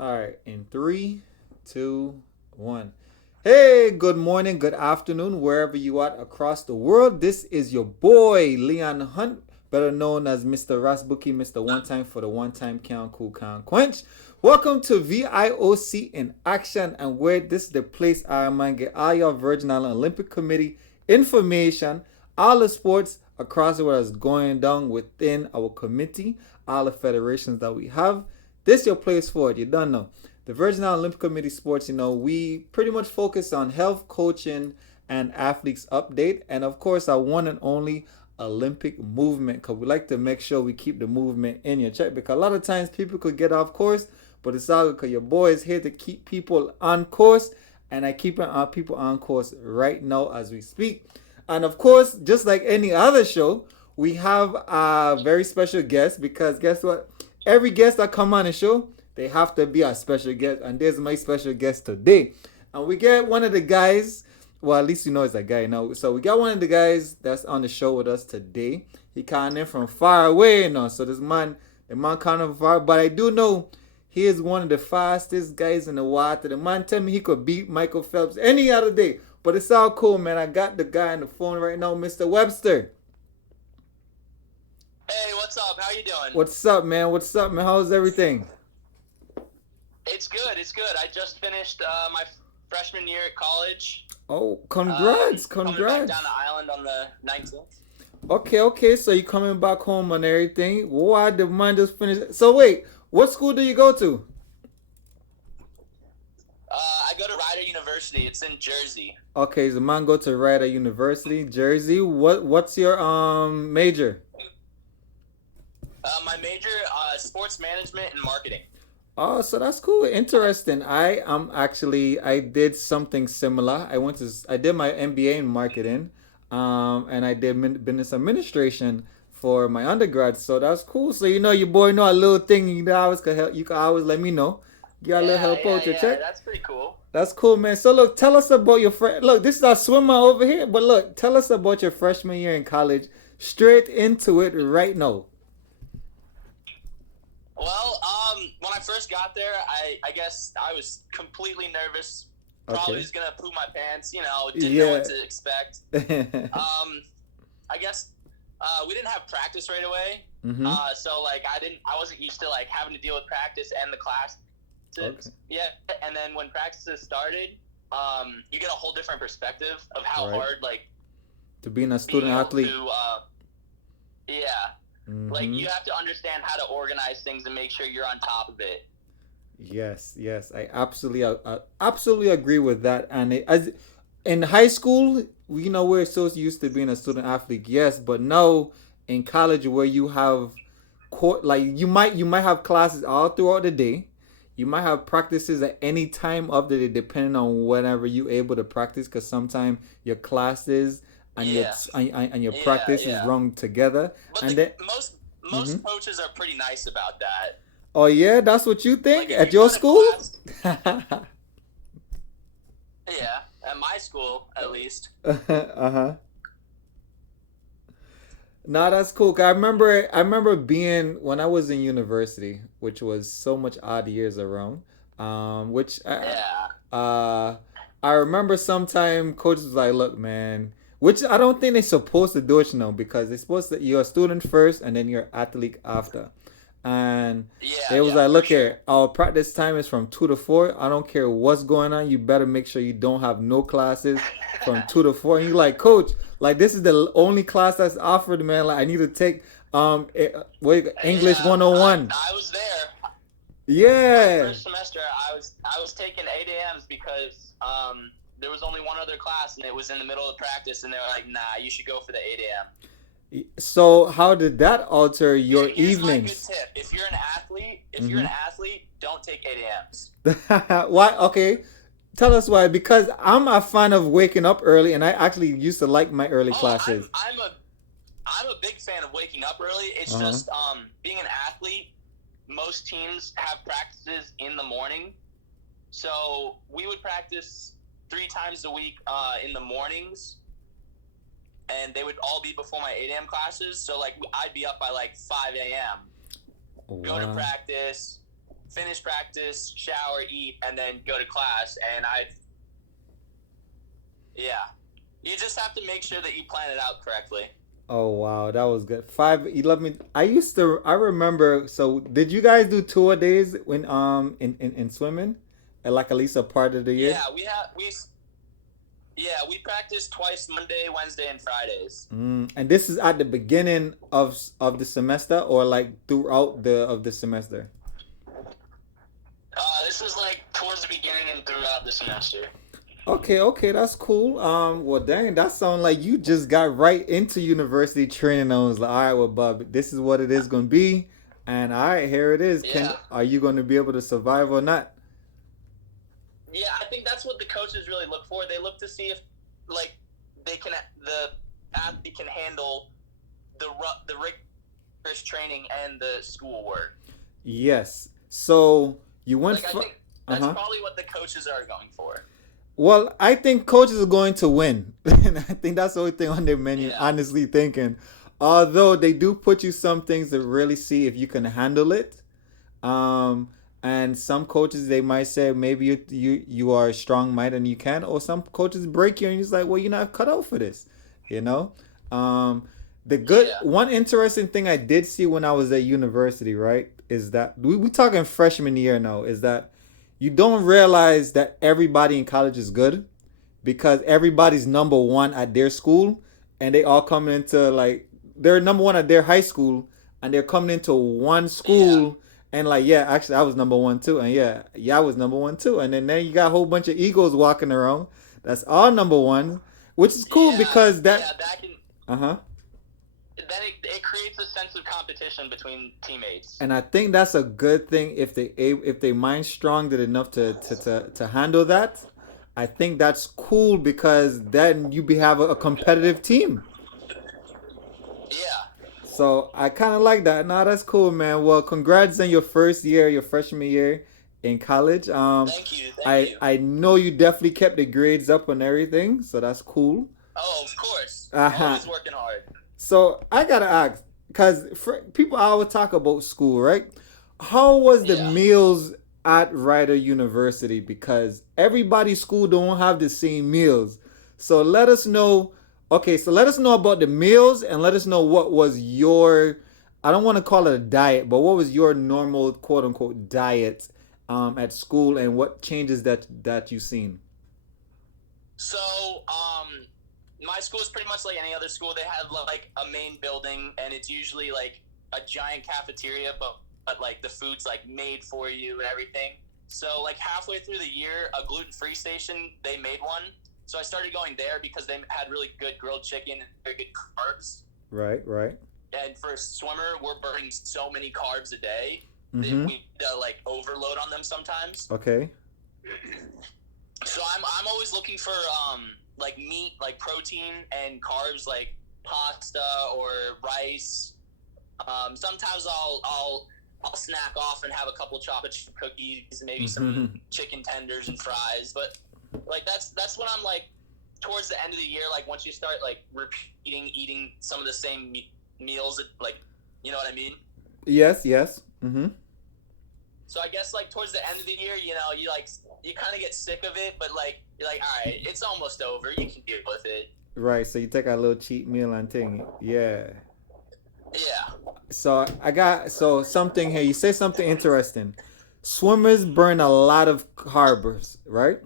All right, in three, two, one. Hey, good morning, good afternoon, wherever you are across the world. This is your boy Leon Hunt, better known as Mr. Ras Bookie, Mr. One Time for the One Time Count Cool Count Quench. Welcome to VIOC in action, and where this is the place I might get all your Virgin Island Olympic Committee information, all the sports across the world is going down within our committee, all the federations that we have. This your place for it. You don't know. The Virgin Island Olympic Committee sports, we pretty much focus on health, coaching, and athletes update. And of course, our one and only Olympic movement. Because we like to make sure we keep the movement in your check. Because a lot of times people could get off course. But it's all because your boy is here to keep people on course. And I keep our people on course right now as we speak. And of course, just like any other show, we have a very special guest. Because guess what? Every guest that come on the show, they have to be a special guest, and there's my special guest today. And we get one of the guys, well, at least you know it's a guy now. So we got one of the guys that's on the show with us today. He came in from far away, So the man kind of far, but I do know he is one of the fastest guys in the water. The man tell me he could beat Michael Phelps any other day. But it's all cool, man. I got the guy on the phone right now, Mr. Webster. Hey, what's up? How you doing? What's up, man? What's up, man? How's everything? It's good. It's good. I just finished my freshman year at college. Oh, congrats! Coming back down the island on the 19th. Okay. So you coming back home and everything? Why the man just finished? So wait, what school do you go to? I go to Rider University. It's in Jersey. Okay, so the man go to Rider University, Jersey. What's your major? My major, sports management and marketing. Oh, so that's cool. Interesting. I did something similar. I did my MBA in marketing, and I did business administration for my undergrad. So that's cool. So your boy know a little thing. Always could help. You can always let me know. Get a little help out your check. That's pretty cool. That's cool, man. So look, tell us about your Look, this is our swimmer over here. But look, tell us about your freshman year in college. Straight into it right now. Well, when I first got there, I guess I was completely nervous. Probably was gonna poop my pants. Didn't know what to expect. I guess we didn't have practice right away. Mm-hmm. So I wasn't used to having to deal with practice and the class. Yeah, and then when practices started, you get a whole different perspective of how hard to being a student athlete. Yeah. Mm-hmm. You have to understand how to organize things and make sure you're on top of it. Yes, I absolutely agree with that. And as in high school, we're so used to being a student athlete, yes, but now in college where you have you might have classes all throughout the day. You might have practices at any time of the day, depending on whenever you're able to practice. Because sometimes your classes and your practice is run together. But and most coaches are pretty nice about that. Oh yeah, that's what you think at your school? Yeah, at my school at least. No, that's cool. I remember being when I was in university, which was so much odd years around. I remember sometime coaches was like, "Look, man." Which I don't think they're supposed to do it, because they're supposed to, you're a student first and then you're athlete after. And they was like, look here, our practice time is from 2 to 4. I don't care what's going on. You better make sure you don't have no classes from 2 to 4. And you're like, coach, this is the only class that's offered, man. I need to take English 101. I was there. Yeah. My first semester, I was taking 8 a.m.s because there was only one other class, and it was in the middle of practice, and they were like, nah, you should go for the 8 a.m. So how did that alter your Here's evenings? My good tip. If you're an athlete, don't take 8 a.m.s. Why? Okay. Tell us why. Because I'm a fan of waking up early, and I actually used to like my early classes. I'm a big fan of waking up early. It's just being an athlete, most teams have practices in the morning. So we would practice 3 times a week in the mornings, and they would all be before my 8 a.m. classes. So I'd be up by 5 a.m. Wow. Go to practice, finish practice, shower, eat, and then go to class. And yeah, you just have to make sure that you plan it out correctly. Oh wow, that was good. 5-11. I remember. So did you guys do tour days when in swimming, like at least a part of the year? We practice twice, Monday, Wednesday, and Fridays. And this is at the beginning of the semester, or like throughout the semester. This is like towards the beginning and throughout the semester. Okay, okay, that's cool. Well, dang, that sounds like you just got right into university training. I was like, all right, well, Bub, this is what it is gonna be, and all right, here it is. Yeah. Are you gonna be able to survive or not? Yeah, I think that's what the coaches really look for. They look to see if, like, the athlete can handle the rigorous training and the schoolwork. Yes. So you went I for. think that's probably what the coaches are going for. Well, I think coaches are going to win. And I think that's the only thing on their menu, Yeah. honestly thinking. Although they do put you some things to really see if you can handle it. And some coaches, they might say maybe you are a strong mind and you can. Or some coaches break you and you're just like, well, you're not cut out for this. You know? The good one interesting thing I did see when I was at university, right, is that we talking freshman year now, is that you don't realize that everybody in college is good because everybody's number one at their school and they all coming into like they're number one at their high school and they're coming into one school and like actually I was number one too and I was number one too and then you got a whole bunch of egos walking around that's all number one, which is cool because that then it creates a sense of competition between teammates. And I think that's a good thing if they mind strong enough to handle that. I think that's cool because then you have a competitive team. Yeah. So I kind of like that. No, that's cool, man. Well, congrats on your first year, your freshman year in college. Thank you. I know you definitely kept the grades up and everything, so that's cool. Oh, of course. Always working hard. So I gotta ask, because people always talk about school, right? How was the meals at Rider University? Because everybody's school don't have the same meals. So let us know. Okay, so let us know about the meals and let us know what was your, I don't want to call it a diet, but what was your normal quote unquote diet at school and what changes that you've seen? So, my school is pretty much like any other school. They have like a main building, and it's usually like a giant cafeteria, but like the food's like made for you and everything. So like halfway through the year, a gluten-free station, they made one. So I started going there because they had really good grilled chicken and very good carbs. Right. And for a swimmer, we're burning so many carbs a day that we like overload on them sometimes. Okay. So I'm always looking for like meat, like protein and carbs, like pasta or rice. Sometimes I'll snack off and have a couple chocolate chip cookies, maybe some chicken tenders and fries. But like that's when I'm like towards the end of the year, like once you start like eating some of the same meals, like you know what I mean? Yes. Mm-hmm. So I guess like towards the end of the year, you know, you kind of get sick of it, but like you're like, all right, it's almost over. You can deal with it. Right. So you take a little cheat meal and thing. Yeah. Yeah. So I got something here. You say something interesting. Swimmers burn a lot of carbs, right?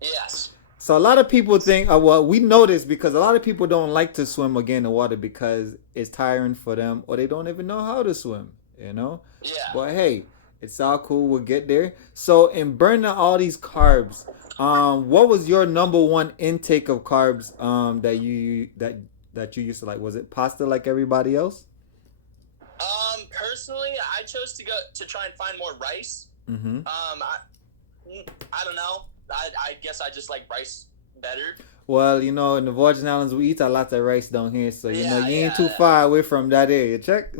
Yes. So a lot of people think, well, we know this because a lot of people don't like to swim or get in the water because it's tiring for them or they don't even know how to swim, you know? Yeah. But hey, it's all cool. We'll get there. So in burning all these carbs, what was your number one intake of carbs that you used to like? Was it pasta like everybody else? Personally, I chose to try and find more rice. Mm-hmm. I don't know. I guess I just like rice better. Well, you know, in the Virgin Islands, we eat a lot of rice down here, so you ain't too far away from that area. Check.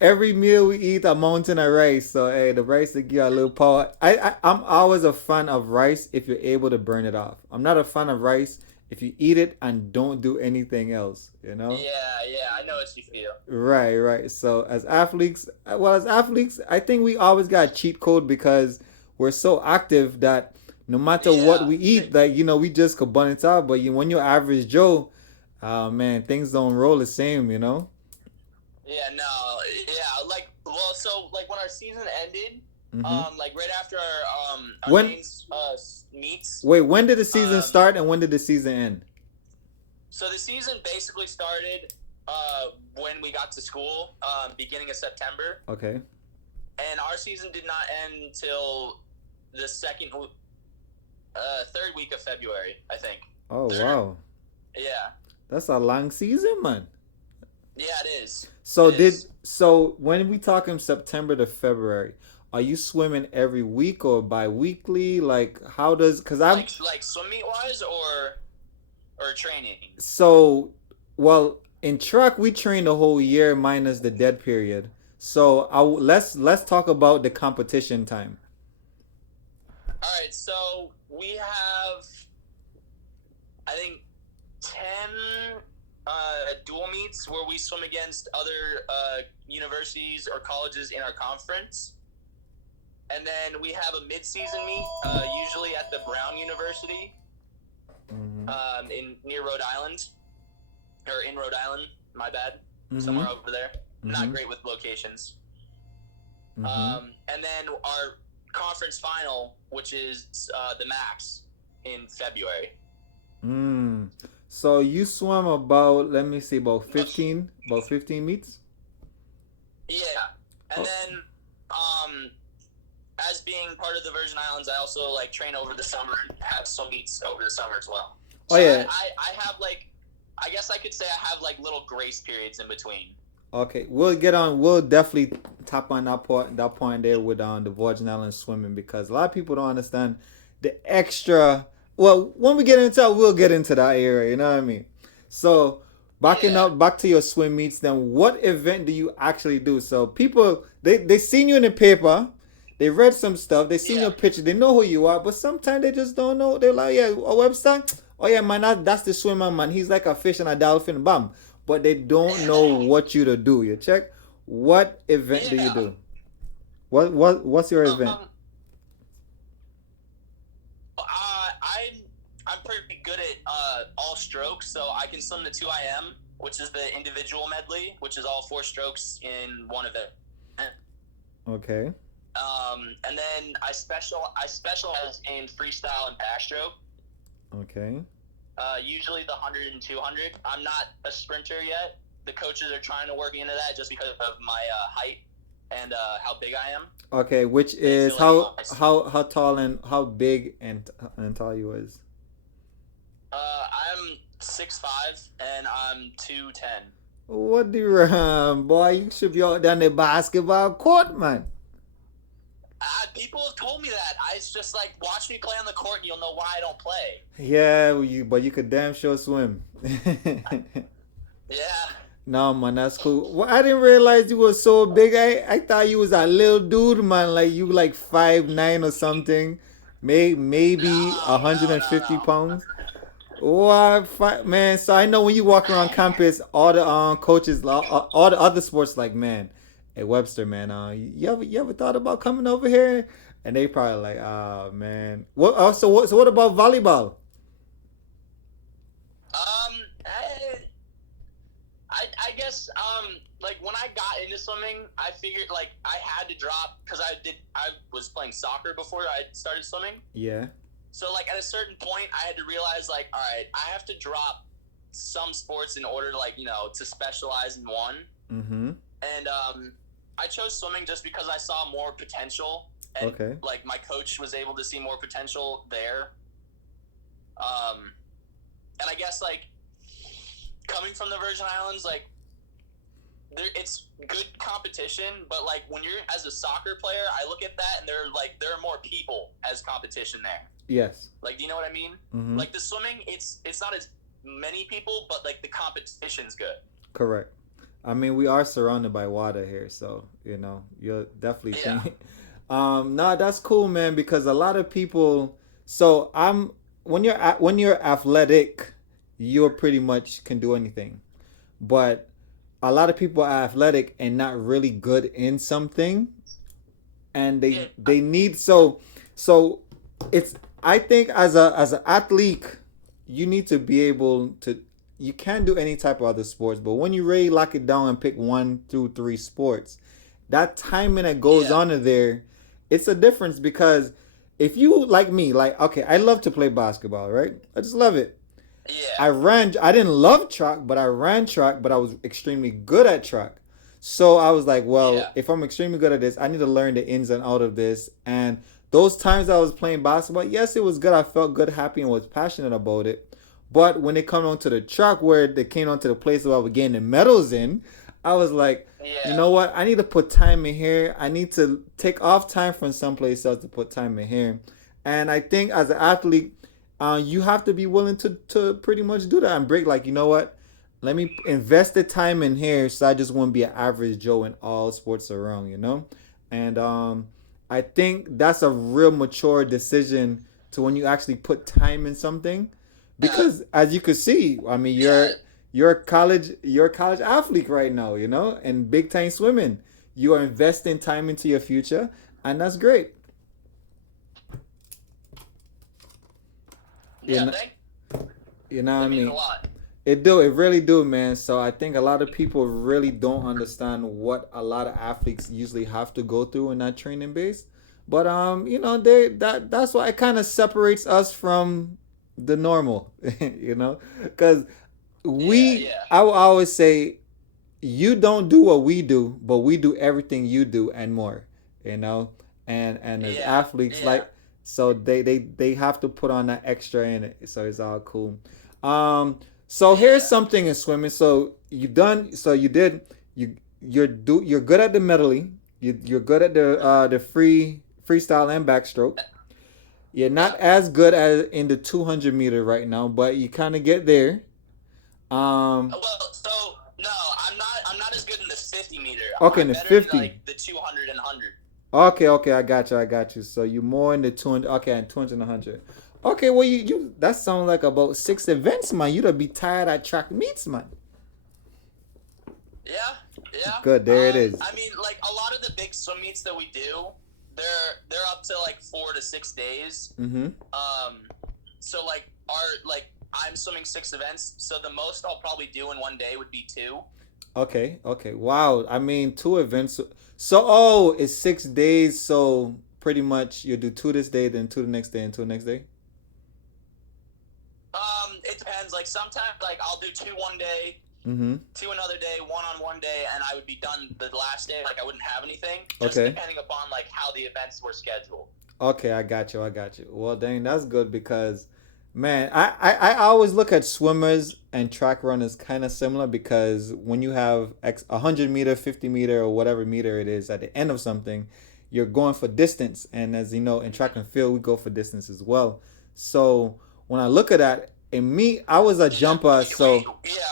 Every meal we eat a mountain of rice, so hey, the rice will give you a little power. I'm always a fan of rice if you're able to burn it off. I'm not a fan of rice if you eat it and don't do anything else, you know? Yeah, I know what you feel. Right, right. So as athletes, I think we always got a cheat code because we're so active that no matter what Yeah, we eat, like we just could bun it out. But when you're average Joe, man, things don't roll the same, you know. yeah, no, yeah, like, well, so like when our season ended, Mm-hmm. like right after our When main meets, Wait, when did the season um, start and when did the season end? so the season basically started when we got to school, beginning of September, Okay. and our season did not end until the third week of February, I think. Oh Third, wow, yeah, that's a long season, man. yeah, it is. So It is. when we talking September to February, are you swimming every week or bi-weekly? Like how does cuz I'm Like swim meet wise or training. so well in track we train the whole year minus the dead period. So let's talk about the competition time. All right, so we have I think 10 dual meets where we swim against other universities or colleges in our conference. And then we have a mid-season meet, usually at the Brown University Mhm. in near Rhode Island, or in Rhode Island. My bad, somewhere Mhm. over there. Not Mhm. great with locations. Mhm. And then our conference final, which is the Max in February. Mm. So you swam about let me see about 15 meets? Yeah, and Oh, then as being part of the Virgin Islands, I also like train over the summer and have some meets over the summer as well. oh So yeah. I have like, I guess I could say I have like little grace periods in between. Okay, we'll get on. We'll definitely tap on that point there with the Virgin Islands swimming because a lot of people don't understand the extra. Well, when we get into it, we'll get into that area. You know what I mean? So backing Yeah, up back to your swim meets, then what event do you actually do? So people they seen you in the paper, they read some stuff, they seen yeah, your picture, they know who you are, but sometimes they just don't know. They're like, yeah, a Webster. Oh yeah, man, that's the swimmer, man. He's like a fish and a dolphin, bam, but they don't know what you to do. You check. What event do you yeah. do? What's your event? Um, I'm pretty good at all strokes, so I can swim the 2IM, which is the individual medley, which is all 4 strokes in one event. Okay. And then I specialize in freestyle and backstroke. Okay. Usually the 100 and 200. I'm not a sprinter yet. The coaches are trying to work me into that just because of my height and how big I am. Okay, which They is feel like how tall and how big and tall you is? I'm 6'5" and I'm 210. What the boy? You should be out there on the basketball court, man. People have told me that. It's just like watch me play on the court and you'll know why I don't play. Yeah, but you could damn sure swim. Yeah. No, man, that's cool. Well, I didn't realize you were so big. I thought you was a little dude, man. Like you like 5'9" or something. Maybe No, no, 150 no, pounds. What, man? So I know when you walk around campus, all the coaches, all the other sports, like man, hey Webster, man, you ever thought about coming over here? And they probably like, ah, man. So what about volleyball? I guess like when I got into swimming, I figured like I had to drop because I was playing soccer before I started swimming. Yeah. So like at a certain point, I had to realize like, all right, I have to drop some sports in order like to specialize in one. Mm-hmm. And I chose swimming just because I saw more potential, and Okay. like my coach was able to see more potential there. And I guess like coming from the Virgin Islands, like it's good competition, but like when you're as a soccer player, I look at that and there are more people as competition there. Yes. Like, do you know what I mean? Mm-hmm. Like the swimming, it's not as many people, but like the competition's good. Correct. I mean, we are surrounded by water here, so you're definitely Yeah. thinking. No, that's cool, man, because a lot of people. So when you're athletic, you pretty much can do anything. But a lot of people are athletic and not really good in something, and Yeah, they need so it's I think as an athlete, you need to be able to, you can do any type of other sports, but when you really lock it down and pick 1 through 3 sports, that timing that goes yeah, on in there, it's a difference because if you like me, like okay, I love to play basketball, right? I just love it. yeah, I didn't love track, but I ran track, but I was extremely good at track. So I was like, well, yeah, if I'm extremely good at this, I need to learn the ins and out of this. And those times I was playing basketball, yes, it was good. I felt good, happy, and was passionate about it. But when it came on to the track where they came on to the place where I was getting the medals in, I was like, you yeah. know what? I need to put time in here. I need to take off time from someplace else to put time in here. And I think as an athlete, you have to be willing to pretty much do that and break. Like, you know what? Let me invest the time in here so I just won't be an average Joe in all sports around, you know? And I think that's a real mature decision to when you actually put time in something. Yeah, Because as you could see, I mean, yeah, you're a college athlete right now, you know, and big time swimming. You are investing time into your future, and that's great. You yeah. know, you know what I That means a mean? lot. It really do, man. So I think a lot of people really don't understand what a lot of athletes usually have to go through in that training base. But you know, that's why it kind of separates us from the normal, you know, because Yeah, we yeah, I will always say you don't do what we do, but we do everything you do and more, you know. And as yeah, athletes, yeah, like so they have to put on that extra in it, so it's all cool. Um, so here's yeah. something in swimming. So you done. So you did. You're good at the medley. You're good at the freestyle and backstroke. You're not Yep. as good as in the 200 meter right now, but you kind of get there. Um, Well, so no, I'm not as good in the 50 meter. okay, in I'm the better in 50. like the 200 and 100. Okay, okay, I got you. So you more in the 200. Okay, and 200 and 100. Okay, well you that sounds like about 6 events, man. You'd be tired at track meets, man. Yeah, yeah. Good, there it is. I mean, like a lot of the big swim meets that we do, they're up to like 4 to 6 days. Mm-hmm. Um, so like I'm swimming 6 events, so the most I'll probably do in one day would be two. Okay, okay. Wow. I mean, 2 events. So, oh, it's 6 days. So, pretty much you do two this day, then two the next day, and two the next day. It depends. Like sometimes, like I'll do two one day, Mm-hmm. two another day, one on one day, and I would be done the last day. Like I wouldn't have anything, just Okay. depending upon like how the events were scheduled. Okay, I got you. I got you. Well, dang, that's good because, man, I always look at swimmers and track runners kind of similar because when you have 100 meter, 50 meter, or whatever meter it is at the end of something, you're going for distance. And as you know, in track and field, we go for distance as well. So when I look at that, in me, I was a Yeah, jumper. we So yeah